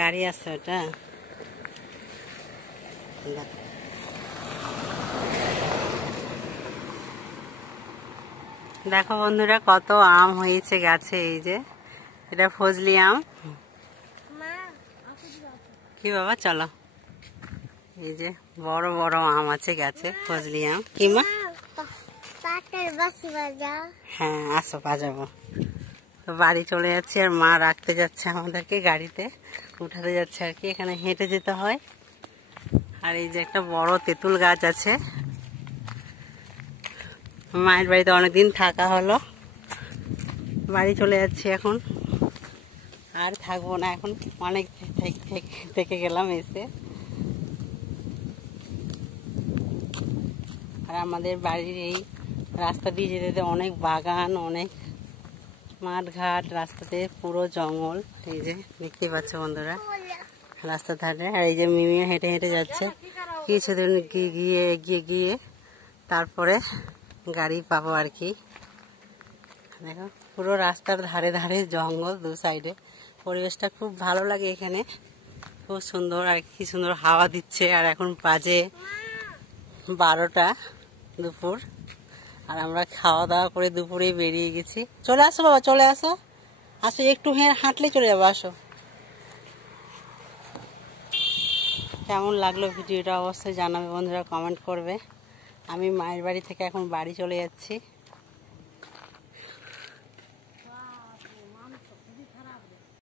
গাড়ি আছে ওটা। দেখো বন্ধুরা কত আম হয়েছে গাছে। এই যে এটা ফজলি আম। কি বাবা চলো, এই যে বড় বড় আম আছে গাছে, ফজলি আম। কি মা? হ্যাঁ আসো বাজাবো। তো বাড়ি চলে যাচ্ছি আর মা রাখতে যাচ্ছে আমাদেরকে, গাড়িতে উঠাতে যাচ্ছে আর কি। এখানে হেঁটে যেতে হয়। আর এই যে একটা বড় তেঁতুল গাছ আছে। মায়ের বাড়িতে অনেকদিন থাকা হলো, বাড়ি চলে যাচ্ছি এখন। আর থাকবো না এখন, অনেক থেকে গেলাম এসে। আর আমাদের বাড়ির এই রাস্তা দিয়ে যেতে অনেক বাগান, অনেক মাঠ ঘাট, রাস্তাতে পুরো জঙ্গল। এই যে দেখতে পাচ্ছ বন্ধুরা রাস্তার ধারে। আর এই যে মিমিও হেঁটে হেঁটে যাচ্ছে। কিছুদিন গিয়ে এগিয়ে গিয়ে তারপরে গাড়ি পাবো আর কি। দেখো পুরো রাস্তার ধারে ধারে জঙ্গল, দু সাইডে। পরিবেশটা খুব ভালো লাগে এখানে, খুব সুন্দর। আর কি সুন্দর হাওয়া দিচ্ছে। আর এখন বাজে 12টা দুপুর। আর আমরা খাওয়া দাওয়া করে দুপুরে বেরিয়ে গেছি। চলে আসো বাবা, চলে আসো, আসো একটু হাঁটলে চলে যাবো। আসো। কেমন লাগলো ভিডিওটা অবশ্যই জানাবে বন্ধুরা, কমেন্ট করবে। আমি মায়ের বাড়ি থেকে এখন বাড়ি চলে যাচ্ছি।